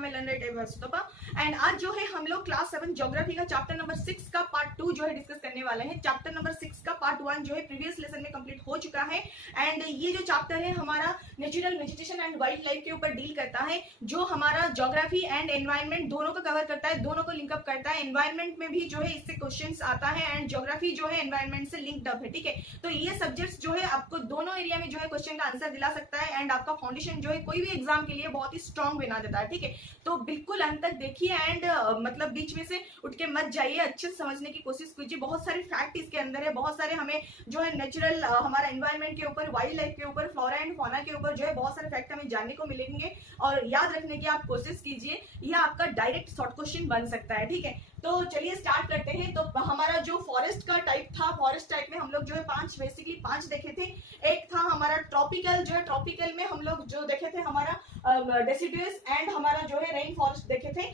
नाम है learner देवस्तोपा and आज जो है हम लोग क्लास 7 ज्योग्राफी का चैप्टर नंबर 6 का पार्ट 2 जो है डिस्कस करने वाले हैं। चैप्टर नंबर 6 का पार्ट 1 जो है प्रीवियस लेसन में कंप्लीट हो चुका है एंड ये जो चैप्टर है हमारा natural vegetation and wild life के ऊपर डील करता है, जो हमारा ज्योग्राफी एंड एनवायरमेंट दोनों को कवर करता है, दोनों को लिंकअप करता है। एनवायरमेंट में भी जो है इससे क्वेश्चंस आता है एंड ज्योग्राफी जो है एनवायरमेंट से लिंक्ड अप है, ठीक है। तो ये सब्जेक्ट्स जो है आपको दोनों एरिया में जो है क्वेश्चन का आंसर दिला सकता है एंड आपका फाउंडेशन जो है कोई भी एग्जाम के लिए बहुत ही स्ट्रॉन्ग बना देता है, ठीक है। तो बिल्कुल अंत तक देखिए एंड मतलब बीच में से उठ के मत जाइए, अच्छे से समझने की कोशिश कीजिए। बहुत सारे फैक्ट इसके अंदर है, बहुत सारे हमें जो है नेचुरल हमारा एनवायरमेंट के ऊपर, वाइल्ड लाइफ के ऊपर, फ्लोरा एंड फौना के ऊपर जो है बहुत सारे फैक्ट हमें जानने को मिलेंगे और याद रखने की आप कोशिश कीजिए। यह आपका डायरेक्ट शॉर्ट क्वेश्चन बन सकता है, ठीक है। तो चलिए स्टार्ट करते हैं। तो हमारा जो फॉरेस्ट का टाइप था, फॉरेस्ट टाइप में हम लोग जो है बेसिकली पांच देखे थे। एक था हमारा ट्रॉपिकल, जो है ट्रॉपिकल में हम लोग जो देखे थे हमारा डेसिडुअस एंड हमारा जो है रेन फॉरेस्ट देखे थे।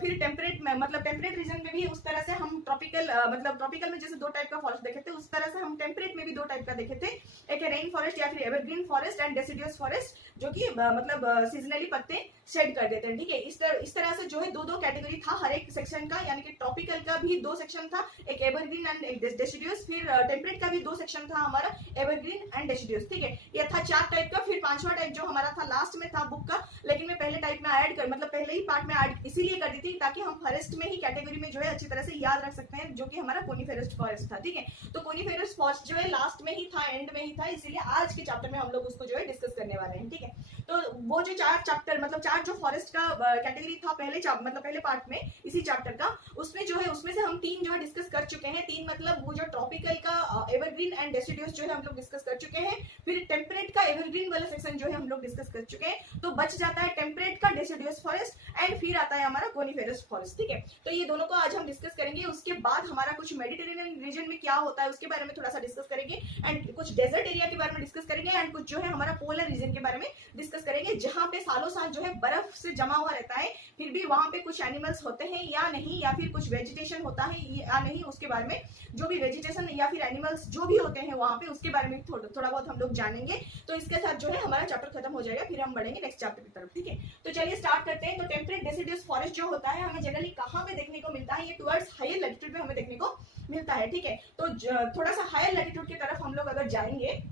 फिर टेम्परेट में मतलब टेम्परेट रीजन में भी उस तरह से हम ट्रॉपिकल मतलब ट्रॉपिकल में जैसे दो टाइप का फॉरेस्ट देखे थे, उस तरह से हम टेम्परेट में भी दो टाइप का देखे थे। एक है रेन फॉरेस्ट या फिर evergreen forest and deciduous forest, जो कि मतलब सीजनली पत्ते शेड कर देते हैं, ठीक है। इस तरह से जो है दो दो कैटेगरी था हर एक सेक्शन का, यानी कि ट्रॉपिकल का भी दो सेक्शन था, एक एवरग्रीन एंड एक डेसिडुअस। फिर टेम्परेट का भी दो सेक्शन था हमारा, एवरग्रीन एंड डेसिडुअस, ठीक है। ये था चार टाइप का। फिर पांचवा टाइप जो हमारा था लास्ट में था बुक का, लेकिन मैं पहले टाइप में ऐड कर मतलब पहले ही पार्ट में ऐड इसीलिए कर दी थी ताकि हम फॉरेस्ट में ही कैटेगरी में जो है अच्छी तरह से याद रख सकते हैं, जो कि हमारा कोनिफेरस फॉरेस्ट था, ठीक है। तो कोनिफेरस फॉरेस्ट जो है लास्ट में ही था, एंड में ही था, इसीलिए आज के चैप्टर में हम लोग उसको जो है डिस्कस करने वाले हैं, ठीक है। तो वो जो चार चैप्टर मतलब चार जो फॉरेस्ट का कैटेगरी था पहले पार्ट में इसी चैप्टर का, उसमें जो है उसमें से हम तीन जो है डिस्कस कर चुके हैं। तीन मतलब वो जो ट्रॉपिकल का एवरग्रीन एंड डेसिडुअस जो है हम लोग डिस्कस कर चुके हैं। फिर टेम्परेट का एवरग्रीन वाला सेक्शन जो है हम लोग डिस्कस कर चुके हैं। तो बच जाता है टेम्परेट का डेसिडुअस फॉरेस्ट एंड फिर आता है हमारा कोनिफेरस फॉरेस्ट, ठीक है। तो ये दोनों को आज हम डिस्कस करेंगे। उसके बाद हमारा कुछ मेडिटेरेनियन रीजन में क्या होता है उसके बारे में थोड़ा सा डिस्कस करेंगे एंड कुछ डेजर्ट एरिया के बारे में डिस्कस करेंगे एंड कुछ जो है हमारा पोलर रीजन के बारे में डिस्कस करेंगे, जहां पे सालों साल जो है बर्फ से जमा हुआ रहता है, फिर भी वहां पे कुछ एनिमल्स होते हैं या नहीं, या फिर कुछ वेजिटेशन होता है या नहीं, उसके बारे में जो भी वेजिटेशन या फिर एनिमल्स जो भी होते हैं वहां पे उसके बारे में थोड़ा बहुत हम लोग जानेंगे। तो इसके साथ जो है हमारा चैप्टर खत्म हो जाएगा, फिर हम बढ़ेंगे नेक्स्ट चैप्टर की तरफ, ठीक है। तो चलिए स्टार्ट करते हैं। तो टेम्परेट डेसिडुअस फॉरेस्ट जो होता है हमें जनरली कहां पे देखने को मिलता है, ये टुवर्ड्स हायर लैटिट्यूड में हमें देखने को मिलता है, ठीक है। तो थोड़ा सा हायर लैटिट्यूड की तरफ हम लोग अगर जाएंगे,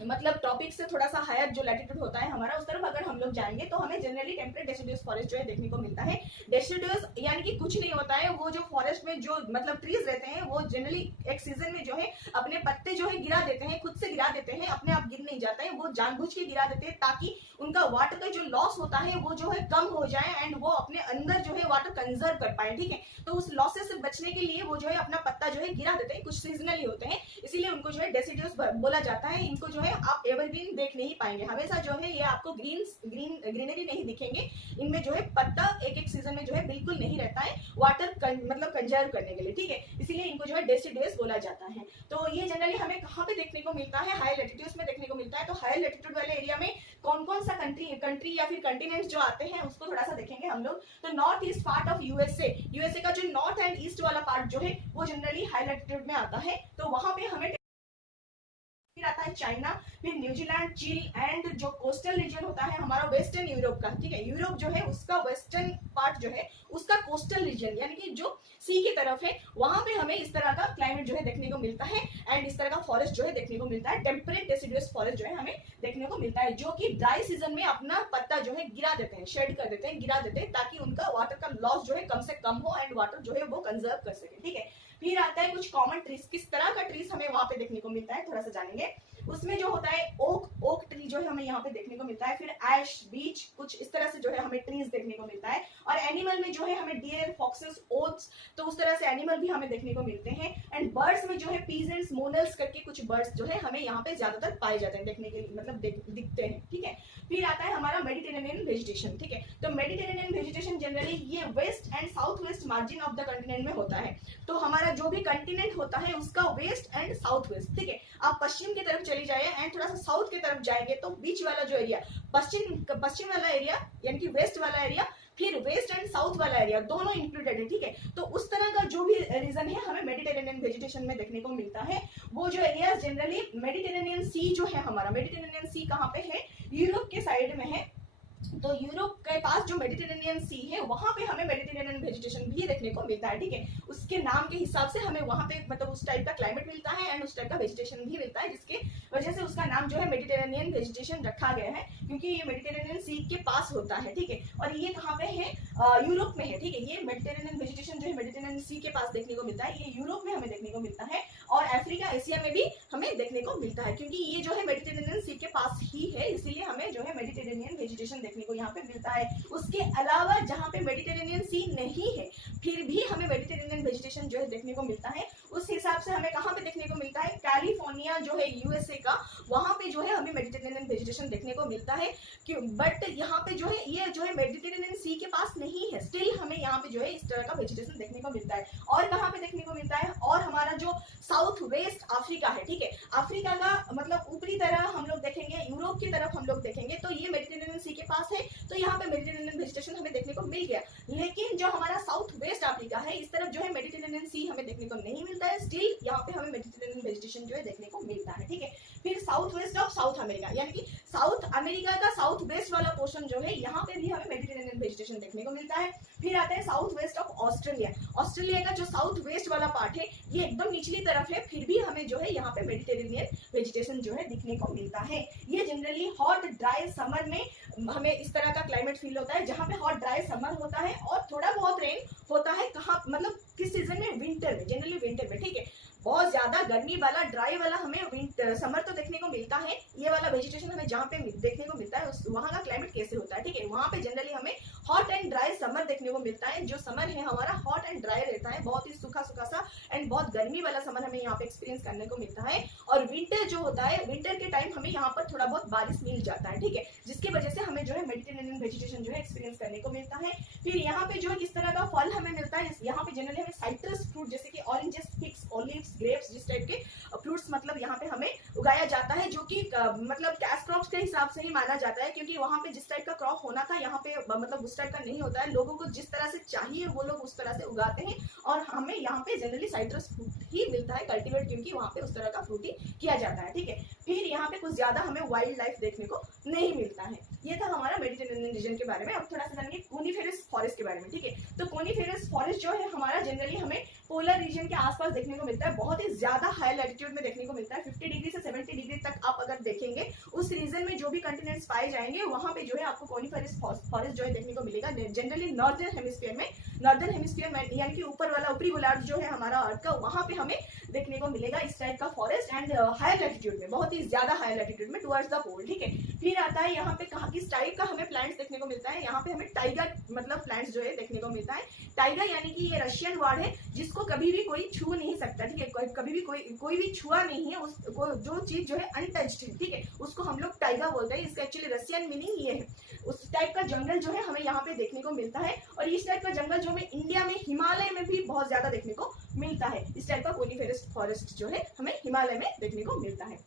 मतलब टॉपिक से थोड़ा सा हायर जो लैटिट्यूड होता है हमारा उस तरफ अगर हम लोग जाएंगे तो हमें जनरली टेम्परेट डेसिडुअस फॉरेस्ट जो है देखने को मिलता है। डेसिडुअस यानी कि कुछ नहीं होता है, वो जो फॉरेस्ट में जो मतलब ट्रीज रहते हैं वो जनरली एक सीजन में जो है अपने पत्ते जो है गिरा देते हैं, खुद से गिरा देते हैं, अपने आप गिर नहीं जाता है, वो जानबूझ के गिरा देते हैं ताकि उनका वाटर का जो लॉस होता है वो जो है कम हो जाए एंड वो अपने अंदर जो है वाटर कंजर्व कर पाए, ठीक है। तो उस लॉसेस से बचने के लिए वो जो है अपना पत्ता जो है गिरा देते हैं, कुछ सीजनली होते हैं, इसीलिए उनको जो है डेसिडुअस बोला जाता है। इनको जो है आप एवरग्रीन देख नहीं पाएंगे, हमेशा जो है ये आपको ग्रीनरी नहीं दिखेंगे। इनमें जो है पत्ता एक एक सीजन में जो है बिल्कुल नहीं रहता है वाटर मतलब कंजर्व करने के लिए, ठीक है, इसीलिए इनको जो है डेसिडुअस बोला जाता है। तो ये जनरली हमें कहाँ पे देखने को मिलता है, हाई लैटिट्यूड्स में देखने को मिलता है। तो हाई लैटिट्यूड वाले एरिया में कौन कौन सा कंट्री या फिर कंटिनेंट जो आते हैं उसको थोड़ा सा देखेंगे हम लोग। तो north east part of USA का जो नॉर्थ एंड ईस्ट वाला पार्ट जो है वो जनरली हाई लैटिट्यूड में आता है। तो वहां पे हमें फिर आता है चाइना, फिर न्यूजीलैंड, चिली एंड जो कोस्टल रीजन होता है हमारा वेस्टर्न यूरोप का, ठीक है। यूरोप जो है उसका वेस्टर्न पार्ट जो है उसका कोस्टल रीजन यानी कि जो सी की तरफ है, वहां पे हमें इस तरह का क्लाइमेट जो है देखने को मिलता है एंड इस तरह का फॉरेस्ट जो है देखने को मिलता है। टेम्परेट डेसिडुअस फॉरेस्ट जो है हमें देखने को मिलता है, जो कि ड्राई सीजन में अपना पत्ता जो है गिरा देते हैं, शेड कर देते हैं, गिरा देते हैं ताकि उनका वाटर का लॉस जो है कम से कम हो एंड वाटर जो है वो कंजर्व कर सके, ठीक है। फिर आता है कुछ कॉमन ट्रीज, किस तरह का ट्रीज हमें वहां पे देखने को मिलता है थोड़ा सा जानेंगे। उसमें जो होता है ओक ट्री जो है हमें यहाँ पे देखने को मिलता है। फिर ऐश, बीच, कुछ इस तरह से जो है हमें ट्रीज देखने को मिलता है। और एनिमल में जो है हमें डियर, फॉक्सेस, ओट्स, तो उस तरह से एनिमल भी हमें देखने को मिलते हैं। एंड बर्ड्स में जो है पीजेंट्स, मोनल्स करके कुछ बर्ड्स जो है हमें यहाँ पे ज्यादातर पाए जाते हैं, देखने के लिए मतलब दिखते हैं, ठीक है। फिर आता है हमारा मेडिटेरेनियन वेजिटेशन, ठीक है। तो मेडिटेरेनियन वेजिटेशन जनरली ये west and south west margin of the continent में होता है। तो हमारा जो भी कंटिनेंट होता है उसका वेस्ट एंड साउथ वेस्ट, ठीक है। आप पश्चिम की तरफ चली जाए एंड थोड़ा सा साउथ की तरफ जाएंगे तो बीच वाला जो एरिया, पश्चिम वाला एरिया यानी कि वेस्ट वाला एरिया, फिर वेस्ट एंड साउथ वाला एरिया दोनों इंक्लूडेड है, ठीक है। तो उस तरह का जो भी रीजन है हमें मेडिटेरेनियन वेजिटेशन में देखने को मिलता है। वो जो एरिया जनरली मेडिटेरेनियन सी जो है हमारा, मेडिटेरेनियन सी कहाँ पे है, यूरोप के साइड में है, तो यूरोप के पास जो मेडिटेरेनियन सी है वहां पे हमें मेडिटेरेनियन वेजिटेशन भी देखने को मिलता है, ठीक है। उसके नाम के हिसाब से हमें वहां पे मतलब उस टाइप का क्लाइमेट मिलता है एंड उस टाइप का वेजिटेशन भी मिलता है, जिसके वजह से उसका नाम जो है मेडिटेरेनियन वेजिटेशन रखा गया है, क्योंकि ये मेडिटेरेनियन सी के पास होता है, ठीक है। और ये कहाँ पे है, यूरोप में है, ठीक है। ये मेडिटेरेनियन वेजिटेशन जो है मेडिटेरेनियन सी के पास देखने को मिलता है, ये यूरोप में हमें देखने को मिलता है और अफ्रीका एशिया में भी हमें देखने को मिलता है, क्योंकि ये जो है मेडिटेरेनियन सी के पास ही है, इसीलिए हमें जो है मेडिटेरेनियन वेजिटेशन देखने को यहाँ पे मिलता है। उसके अलावा जहाँ पे मेडिटेरेनियन सी नहीं है फिर भी हमें मेडिटेरेनियन वेजिटेशन जो है देखने को मिलता है। उस हिसाब से हमें कहाँ पे देखने को मिलता है, कैलिफोर्निया जो है यूएसए का, वहां पे जो है हमें मेडिटेरेनियन वेजिटेशन देखने को मिलता है। क्यों, बट यहाँ पे जो है ये जो है मेडिटेरेनियन सी के पास नहीं है, स्टिल हमें यहाँ पे जो है इस तरह का वेजिटेशन देखने को मिलता है। और कहाँ पे देखने को मिलता है, और हमारा जो साउथ वेस्ट अफ्रीका है, ठीक है, अफ्रीका का मतलब ऊपरी तरह हम लोग देखेंगे, यूरोप की तरफ हम लोग देखेंगे तो ये मेडिटेरेनियन सी के पास है, तो यहाँ पे मेडिटेरेनियन वेजिटेशन हमें देखने को मिल गया। लेकिन जो हमारा साउथ वेस्ट अफ्रीका है इस तरफ जो है मेडिटेरेनियन सी हमें देखने को नहीं मिलता है, स्टिल यहाँ पे हमें मेडिटेरेनियन वेजिटेशन जो है देखने को मिलता है, ठीक है। फिर south west of south America, यानी कि साउथ अमेरिका का साउथ वेस्ट वाला पोर्शन जो है यहाँ पे भी हमें मेडिटेरेनियन वेजिटेशन देखने को मिलता है। फिर आता है south west of Australia, Australia का जो साउथ वेस्ट वाला पार्ट है ये एकदम निचली तरफ है, फिर भी हमें जो है यहाँ पे मेडिटेरेनियन वेजिटेशन जो है दिखने को मिलता है। ये जनरली हॉट ड्राई समर में हमें इस तरह का क्लाइमेट फील होता है, जहाँ पे हॉट ड्राई समर होता है और थोड़ा बहुत रेन होता है, कहाँ मतलब किस सीजन में, विंटर में, जनरली विंटर में, ठीक है। बहुत ज्यादा गर्मी वाला ड्राई वाला हमें विंटर समर तो देखने को मिलता है, ये वाला वेजिटेशन हमें जहाँ पे देखने को मिलता है वहाँ का क्लाइमेट कैसे होता है, ठीक है। वहाँ पे जनरली हमें हॉट एंड ड्राई समर देखने को मिलता है, जो समर है हमारा हॉट एंड ड्राई रहता है, बहुत ही सूखा सूखा सा एंड बहुत गर्मी वाला समर हमें यहाँ पे एक्सपीरियंस करने को मिलता है। और विंटर जो होता है, विंटर के टाइम हमें यहाँ पर थोड़ा बहुत बारिश मिल जाता है, ठीक है, जिसकी वजह से हमें जो है मेडिटेरेनियन वेजिटेशन जो है एक्सपीरियंस करने को मिलता है। फिर यहाँ पे जो है किस तरह का फल हमें मिलता है, यहाँ पे जनरली हमें साइट्रस फ्रूट जैसे कि ऑरेंजेस, फिग्स, ऑलिव्स, ग्रेप्स, जिस टाइप के फ्रूट्स मतलब यहाँ पे हमें उगाया जाता है, जो कि मतलब कैश क्रॉप्स के हिसाब से ही माना जाता है, क्योंकि वहाँ पे जिस टाइप का क्रॉप होना था यहाँ पे मतलब उस टाइप का नहीं होता है, लोगों को जिस तरह से चाहिए वो लोग उस तरह से उगाते हैं और हमें यहाँ पे जनरली साइट्रस फ्रूट ही मिलता है कल्टीवेट, क्योंकि वहाँ पे उस तरह का फ्रूट ही किया जाता है, ठीक है। फिर यहाँ पे कुछ ज्यादा हमें वाइल्ड लाइफ देखने को नहीं मिलता है। ये था हमारा मेडिटेरेनियन रीजन के बारे में। अब थोड़ा सा जानेंगे कोनिफेरस फॉरेस्ट के बारे में, ठीक है। तो कोनिफेरस फॉरेस्ट जो है हमारा जनरली हमें पोलर रीजन के आसपास देखने को मिलता है, बहुत ही ज्यादा हाई लैटिट्यूड में देखने को मिलता है, 50 डिग्री से 70 डिग्री तक आप अगर देखेंगे उस रीजन में जो भी कंटिनेंट्स पाए जाएंगे वहां पे जो है आपको कोनिफेरस फॉरेस्ट जो है देखने को मिलेगा, जनरली नॉर्दर्न हेमिस्फीयर में, नॉर्दर्न हेमिस्फीयर में यानी कि ऊपर वाला ऊपरी गोलार्ध जो है हमारा अर्थ का, वहां पे हमें देखने को मिलेगा इस टाइप का फॉरेस्ट एंड हाई लैटिट्यूड में, बहुत ही ज्यादा हाई लैटिट्यूड में टुवर्ड्स द पोल, ठीक है। फिर आता है यहाँ पे कहा किस टाइप का हमें प्लांट्स देखने को मिलता है, यहाँ पे हमें टाइगर मतलब प्लांट्स जो है देखने को मिलता है। टाइगर यानी कि ये रशियन वर्ड है जिसको कभी भी कोई छू नहीं सकता, ठीक है, कभी भी कोई भी छुआ नहीं है उसको, जो चीज जो है अनटच्ड है, ठीक है, उसको हम लोग टाइगर बोलते हैं। इसका एक्चुअली रशियन मीनिंग ये है। उस टाइप का जंगल जो है हमें यहाँ पे देखने को मिलता है और इस टाइप का जंगल जो हमें इंडिया में हिमालय में भी बहुत ज्यादा देखने को मिलता है। इस टाइप का कोनिफेरस फॉरेस्ट जो है हमें हिमालय में देखने को मिलता है।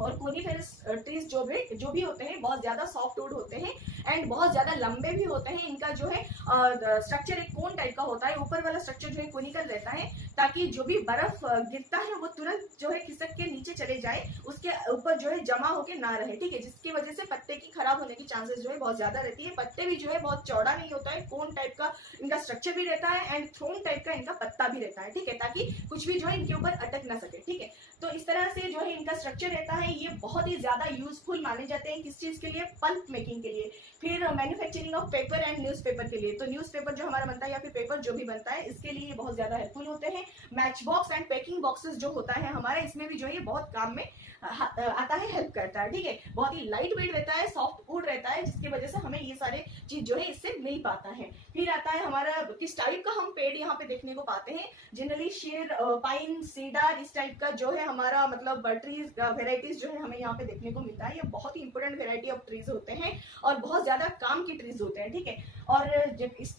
और कोनिफेरस ट्रीज जो भी होते हैं बहुत ज्यादा सॉफ्ट वुड होते हैं एंड बहुत ज्यादा लंबे भी होते हैं। इनका जो है स्ट्रक्चर एक कोन टाइप का होता है, ऊपर वाला स्ट्रक्चर जो है कोनिकल रहता है, ताकि जो भी बर्फ गिरता है वो तुरंत जो है खिसक के नीचे चले जाए, उसके ऊपर जो है जमा होके ना रहे, ठीक है, जिसकी वजह से पत्ते की खराब होने की चांसेस जो है बहुत ज्यादा रहती है। पत्ते भी जो है बहुत चौड़ा नहीं होता है, कोन टाइप का इनका स्ट्रक्चर भी रहता है एंड थ्रोन टाइप का इनका पत्ता भी रहता है, ठीक है, ताकि कुछ भी जो है इनके ऊपर अटक ना सके, ठीक है। तो इस तरह से जो है इनका स्ट्रक्चर रहता है। ये बहुत ही ज्यादा यूजफुल माने जाते हैं किस चीज के लिए, पल्प मेकिंग के लिए, फिर manufacturing of paper and newspaper के लिए। तो न्यूज़पेपर जो हमारा बनता है या फिर पेपर जो भी बनता है इसके लिए बहुत ज्यादा हेल्पफुल होते हैं। Match box and packing boxes जो होता है हमारा, इसमें भी जो है बहुत काम में आता है, हेल्प करता है, ठीक है। बहुत ही लाइट वेट रहता है, सॉफ्ट वुड रहता है, जिसकी वजह से हमें ये सारे चीज जो है इससे मिल पाता है। फिर आता है हमारा किस टाइप का हम पेड़ यहाँ पे देखने को पाते हैं, जनरली शेर, पाइन, सीडर, इस टाइप का जो है हमारा मतलब ट्रीज वेराइटीज जो है हमें यहाँ पे देखने को मिलता है। ये बहुत ही इंपॉर्टेंट वेराइटी ऑफ ट्रीज होते हैं और बहुत ज्यादा काम की ट्रीज होते हैं, ठीक है। और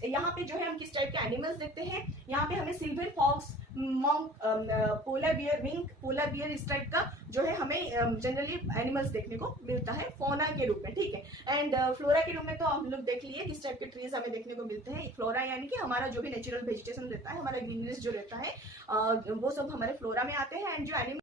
यहाँ पे जो है हम किस टाइप के एनिमल्स देखते हैं, यहाँ पे हमें silver fox, monk, polar bear, mink, polar bear, इस टाइप का जो है हमें जनरली एनिमल्स देखने को मिलता है फोना के रूप में, ठीक है। एंड फ्लोरा के रूप में तो हम लोग देख लिए किस टाइप के ट्रीज हमें देखने को मिलते हैं। फ्लोरा यानी कि हमारा जो भी नेचुरल वेजिटेशन रहता है, हमारा ग्रीनरीज जो रहता है वो सब हमारे फ्लोरा में आते हैं। एंड जो एनिमल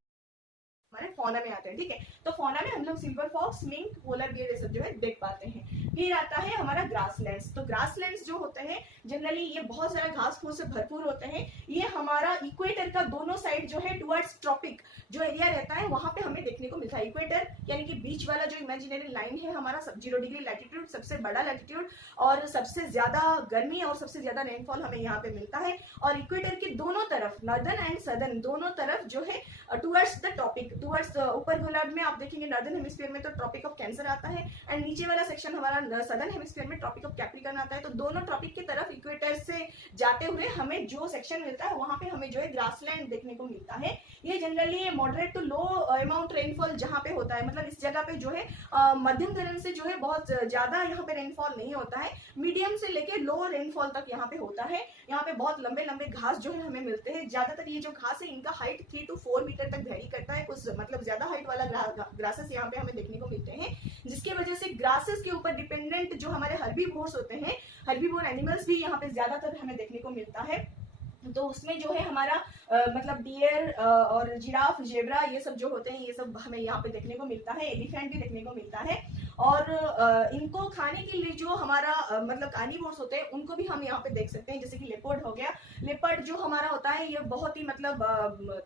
हमारे फौना में आते हैं, ठीक है। तो फौना में हम लोग silver fox, mink, polar bear ये सब जो है देख पाते हैं। फिर आता है हमारा ग्रासलैंड्स। तो ग्रासलैंड्स जो होते हैं जनरली ये बहुत सारा घास फूस से भरपूर होते हैं। ये हमारा इक्वेटर का दोनों साइड जो है टुवर्ड्स ट्रॉपिक जो एरिया रहता है वहां पे हमें देखने को मिलता है। इक्वेटर यानी कि बीच वाला जो इमेजिनरी लाइन है हमारा 0 डिग्री लैटिट्यूड, सबसे बड़ा लैटिट्यूड और सबसे ज्यादा गर्मी और सबसे ज्यादा रेनफॉल हमें यहाँ पे मिलता है। और इक्वेटर के दोनों तरफ नॉर्दर्न एंड सदर्न दोनों तरफ जो है टुवर्ड्स द ट्रॉपिक, टुवर्ड्स ऊपर गोलार्ध में आप देखेंगे नॉर्दर्न हेमिस्फीयर में तो ट्रॉपिक ऑफ कैंसर आता है एंड नीचे वाला सेक्शन हमारा सदर्न हेमिस्फीयर में ट्रॉपिक ऑफ कैप्रिकॉर्न आता है। तो दोनों ट्रॉपिक की तरफ इक्वेटर से जाते हुए हमें जो सेक्शन मिलता है वहां पे हमें जो है ग्रासलैंड देखने को मिलता है। ये generally moderate to low amount rainfall जहाँ पे होता है, मतलब इस जगह पे जो है मध्यम धरण से जो है बहुत ज्यादा यहाँ पे रेनफॉल नहीं होता है, मीडियम से लेके लो रेनफॉल तक यहाँ पे होता है। यहाँ पे बहुत लंबे लंबे घास जो है हमें मिलते हैं। ज्यादातर ये जो घास है इनका हाइट 3 to 4 मीटर तक वेरी करता है। कुछ मतलब ज्यादा हाइट वाला ग्रासेस यहाँ पे हमें देखने को मिलते हैं, जिसकी वजह से ग्रासेस के ऊपर डिपेंडेंट जो हमारे हर्बीवोर्स होते हैं, हर्बीवोर एनिमल्स भी यहाँ पे ज्यादातर हमें देखने को मिलता है। तो उसमें जो है हमारा मतलब डियर और जिराफ, जेब्रा ये सब जो होते हैं ये सब हमें यहाँ पे देखने को मिलता है। एलिफेंट भी देखने को मिलता है। और इनको खाने के लिए जो हमारा मतलब कार्निवोर्स होते हैं उनको भी हम यहाँ पे देख सकते हैं, जैसे कि लेपर्ड हो गया। लेपर्ड जो हमारा होता है ये बहुत ही मतलब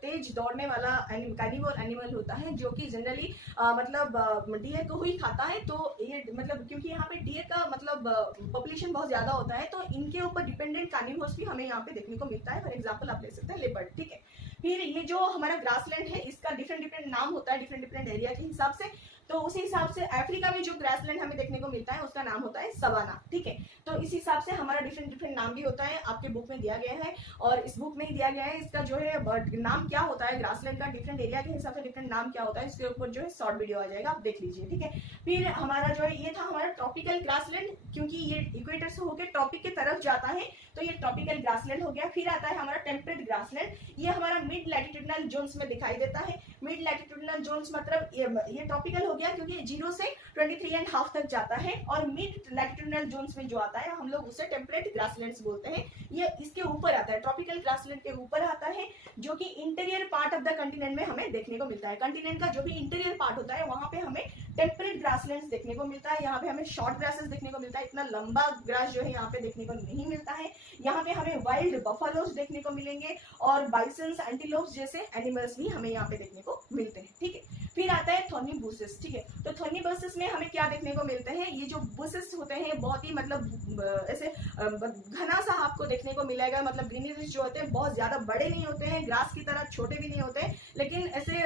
तेज दौड़ने वाला कार्निवोर एनिमल होता है, जो कि जनरली मतलब डियर को ही खाता है। तो ये मतलब क्योंकि यहाँ पे डियर का मतलब पॉपुलेशन बहुत ज्यादा होता है तो इनके ऊपर डिपेंडेंट कार्निवोर्स भी हमें यहाँ पे देखने को मिलता है। फॉर एग्जाम्पल आप ले सकते हैं लेपर्ड, ठीक है। फिर ये जो हमारा ग्रासलैंड है इसका डिफरेंट नाम होता है डिफरेंट एरिया के हिसाब से। तो उसी हिसाब से अफ्रीका में जो ग्रासलैंड हमें देखने को मिलता है उसका नाम होता है सवाना, ठीक है। तो इस हिसाब से हमारा डिफरेंट नाम भी होता है, आपके बुक में दिया गया है और इस बुक में ही दिया गया है इसका जो है नाम क्या होता है ग्रासलैंड का, डिफरेंट एरिया के हिसाब से डिफरेंट नाम क्या होता है, इसके ऊपर जो है शॉर्ट वीडियो आ जाएगा, आप देख लीजिए, ठीक है। फिर हमारा जो है ये था हमारा ट्रॉपिकल ग्रासलैंड, क्योंकि ये इक्वेटर से होकर ट्रॉपिक की तरफ जाता है तो ये ट्रॉपिकल ग्रासलैंड हो गया। फिर आता है हमारा टेम्परेट ग्रासलैंड, ये हमारा मिड लैटिट्यूडनल जोन्स में दिखाई देता है। मिड लैटिट्यूडनल जोन्स मतलब ये ट्रॉपिकल हो गया क्योंकि 0 से 23.5 तक जाता है। और मिड लैटिट्यूडनल जोन्स में जो आता है हम लोग उसे टेम्परेट ग्रासलैंड्स बोलते हैं। ये इसके ऊपर आता है, ट्रॉपिकल ग्रासलैंड के ऊपर आता है, जो कि interior part of the continent में हमें देखने को मिलता है। कंटिनेंट का जो भी इंटीरियर पार्ट होता है वहां पे हमें टेम्परेट ग्रासलैंड्स देखने को मिलता है। यहाँ पे हमें शॉर्ट ग्रासेस देखने को मिलता है, इतना लंबा ग्रास जो है यहाँ पे देखने को नहीं मिलता है। यहाँ पे हमें वाइल्ड बफलोस देखने को मिलेंगे और बाइसन्स, एंटीलोप्स जैसे एनिमल्स भी हमें यहाँ पे देखने को मिलते हैं, ठीक है। फिर आता है थॉर्नी बुशेस, ठीक है। तो थॉर्नी बुशेस में हमें क्या देखने को मिलते हैं, ये जो बुशेस होते हैं बहुत ही मतलब ऐसे घना सा आपको देखने को मिलेगा। मतलब ग्रीनरीज जो होते हैं बहुत ज्यादा बड़े नहीं होते हैं, ग्रास की तरह छोटे भी नहीं होते हैं, लेकिन ऐसे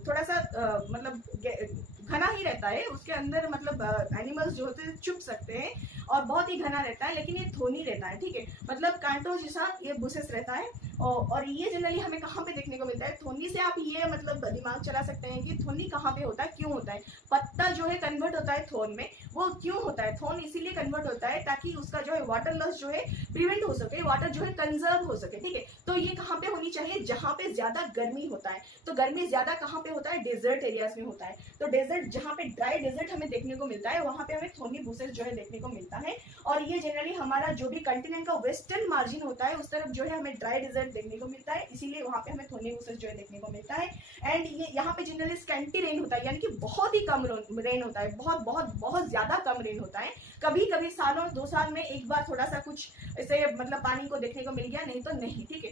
थोड़ा सा मतलब घना ही रहता है। उसके अंदर मतलब एनिमल्स जो होते हैं चुप सकते हैं और बहुत ही घना रहता है, लेकिन ये थोनी रहता है, ठीक है। मतलब कांटों जैसा ये बुशेस रहता है। और ये जनरली हमें कहाँ पे देखने को मिलता है, थोनी से आप ये मतलब दिमाग चला सकते हैं कि थोनी कहाँ पे होता है, क्यों होता है। पत्ता जो है कन्वर्ट होता है थोन में, वो क्यों होता है, थोन इसीलिए कन्वर्ट होता है ताकि उसका जो है वाटर लॉस जो है प्रिवेंट हो सके, वाटर जो है कंजर्व हो सके, ठीक है। तो ये कहाँ पे होनी चाहिए, जहाँ पे ज्यादा गर्मी होता है। तो गर्मी ज्यादा कहाँ पे होता है, डेजर्ट एरियाज में होता है। तो डेजर्ट जहाँ पे ड्राई डेजर्ट हमें देखने को मिलता है वहां पे हमें थोनी बुशेस जो है देखने को मिलता है। और ये जनरली हमारा जो भी कंटिनेंट का वेस्टर्न मार्जिन होता है उस तरफ जो है हमें ड्राई डेजर्ट देखने को मिलता है, इसीलिए वहां पे हमें थोनी बुशेस जो है देखने को मिलता है। एंड ये यहाँ पे जनरली स्कैंटी रेन होता है, यानी कि बहुत ही कम रेन होता है, बहुत बहुत बहुत ज्यादा कम रेन होता है। कभी कभी सालों 2 साल में एक बार थोड़ा सा कुछ ऐसे मतलब पानी को देखने को मिल गया, नहीं तो नहीं, ठीक है।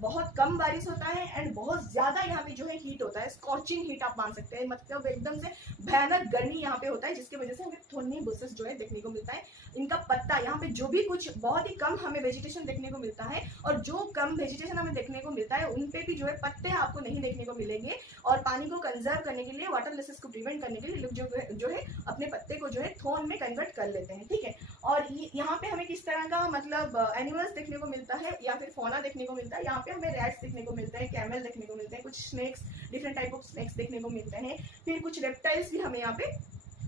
बहुत कम बारिश होता है एंड बहुत ज्यादा यहाँ पे जो है हीट होता है, स्कॉचिंग हीट आप मान सकते हैं, मतलब एकदम से भयानक गर्मी यहाँ पे होता है, जिसकी वजह से हमें थोनी बुशेस जो है देखने को मिलता है। इनका पत्ता यहाँ पे जो भी कुछ बहुत ही कम हमें वेजिटेशन देखने को मिलता है, और जो कम वेजिटेशन हमें देखने को मिलता है उन पे भी जो है पत्ते आपको नहीं देखने को मिलेंगे। और पानी को कंजर्व करने के लिए, वाटर लॉसेस को प्रिवेंट करने के लिए लोग जो है अपने पत्ते को जो है थोन में कन्वर्ट कर लेते हैं, ठीक है। और यहाँ पे हमें किस तरह का मतलब एनिमल्स देखने को मिलता है या फिर फौना देखने को मिलता है। यहाँ पे हमें रैट्स देखने को मिलते हैं, कैमल देखने को मिलते हैं, कुछ snakes, different type of snakes देखने को मिलते हैं। फिर कुछ रेप्टाइल्स भी हमें यहाँ पे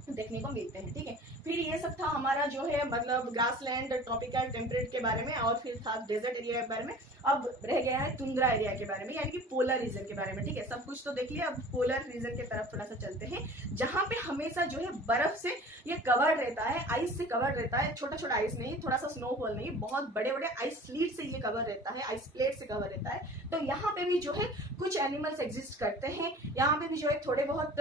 देखने को मिलते हैं, ठीक है। फिर ये सब था हमारा जो है मतलब ग्रासलैंड, ट्रॉपिकल, टेम्परेट के बारे में, और फिर था डेजर्ट एरिया के बारे में। अब रह गया है तुंद्रा एरिया के बारे में, यानी कि पोलर रीजन के बारे में। ठीक है, सब कुछ तो देख लिया, अब पोलर रीजन की तरफ थोड़ा सा चलते हैं, जहाँ पे हमेशा जो है बर्फ से ये कवर्ड रहता है, आइस से कवर्ड रहता है। छोटा छोटा आइस नहीं, थोड़ा सा स्नोफॉल नहीं, बहुत बड़े बड़े आइस स्लीट से ये कवर रहता है, आइस प्लेट से कवर रहता है। तो यहाँ पे भी जो है कुछ एनिमल्स एग्जिस्ट करते हैं, यहाँ पे भी जो है थोड़े बहुत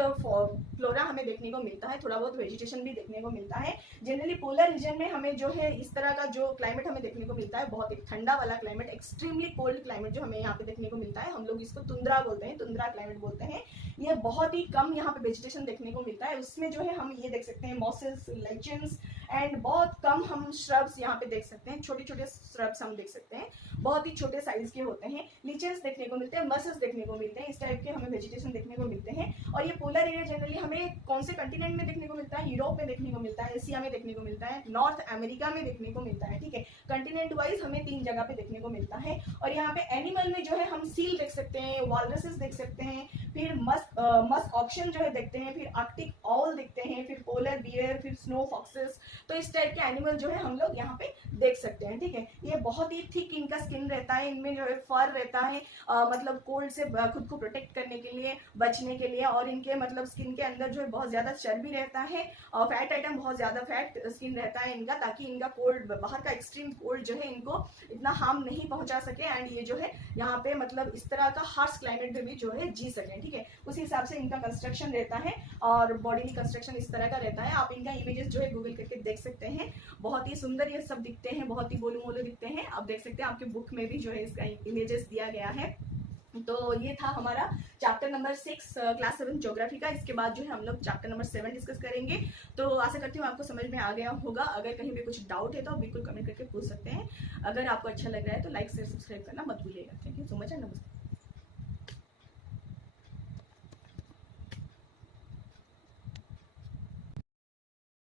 फ्लोरा हमें देखने को मिलता है, थोड़ा बहुत वेजिटेशन भी देखने को मिलता है। जनरली पोलर रीजन में हमें जो है इस तरह का जो क्लाइमेट हमें देखने को मिलता है, बहुत ही ठंडा वाला क्लाइमेट, एक्सट्रीमली कोल्ड क्लाइमेट जो हमें यहाँ पे देखने को मिलता है। हम लोग इसको तुंद्रा बोलते हैं, तुंद्रा क्लाइमेट बोलते हैं। ये बहुत ही कम यहाँ पे वेजिटेशन देखने को मिलता है, उसमें जो है हम ये देख सकते हैं मॉसेस, लाइचन्स, एंड बहुत कम हम श्रब्स यहाँ पे देख सकते हैं, छोटे छोटे श्रब्स हम देख सकते हैं, बहुत ही छोटे साइज के होते हैं। लिचन्स देखने को मिलते हैं, मसल्स देखने को मिलते हैं, इस टाइप के हमें वेजिटेशन देखने को मिलते हैं। और ये पोलर एरिया जनरली हमें कौन से कंटिनेंट में देखने को मिलता है? यूरोप में देखने को मिलता है, एशिया में देखने को मिलता है, नॉर्थ अमेरिका में देखने को मिलता है। ठीक है, कंटिनेंट वाइज हमें 3 जगह पे देखने को मिलता है। और यहाँ पे एनिमल में जो है हम सील देख सकते हैं, वॉलरसेस देख सकते हैं, फिर मस्क ऑक्शन जो है देखते हैं, फिर आर्कटिक ऑल देखते हैं, फिर पोलर बियर, फिर स्नो फॉक्सेस। तो इस टाइप के एनिमल जो है हम लोग यहाँ पे देख सकते हैं। ठीक है, ये बहुत ही थिक इनका स्किन रहता है, इनमें जो है फर रहता है, मतलब कोल्ड से खुद को प्रोटेक्ट करने के लिए, बचने के लिए। और इनके मतलब स्किन के अंदर जो है बहुत ज्यादा चर्बी रहता है, और फैट आइटम, बहुत ज्यादा फैट स्किन रहता है इनका, ताकि इनका कोल्ड, बाहर का एक्सट्रीम कोल्ड जो है इनको इतना हार्म नहीं पहुंचा सके, एंड ये जो है यहाँ पे मतलब इस तरह का हार्श क्लाइमेट में भी जो है जी सके। ठीक है, उस हिसाब से इनका कंस्ट्रक्शन रहता है, और बॉडी कंस्ट्रक्शन इस तरह का रहता है। आप इनका इमेजेस जो है गूगल करके देख सकते हैं, बहुत ही सुंदर ये सब दिखते हैं, बहुत ही गोलू मोलू दिखते हैं। आप देख सकते हैं, आपके बुक में भी जो है इसका इमेजेस दिया गया है। तो ये था हमारा चैप्टर नंबर 6 क्लास 7 ज्योग्राफी का। इसके बाद जो है हम लोग चैप्टर नंबर 7 डिस्कस करेंगे। तो आशा करती हूँ आपको समझ में आ गया होगा। अगर कहीं भी कुछ डाउट है तो आप बिल्कुल कमेंट करके पूछ सकते हैं। अगर आपको अच्छा लग रहा है तो लाइक शेयर सब्सक्राइब करना मत भूलिएगा। Thank you so much and नमस्ते।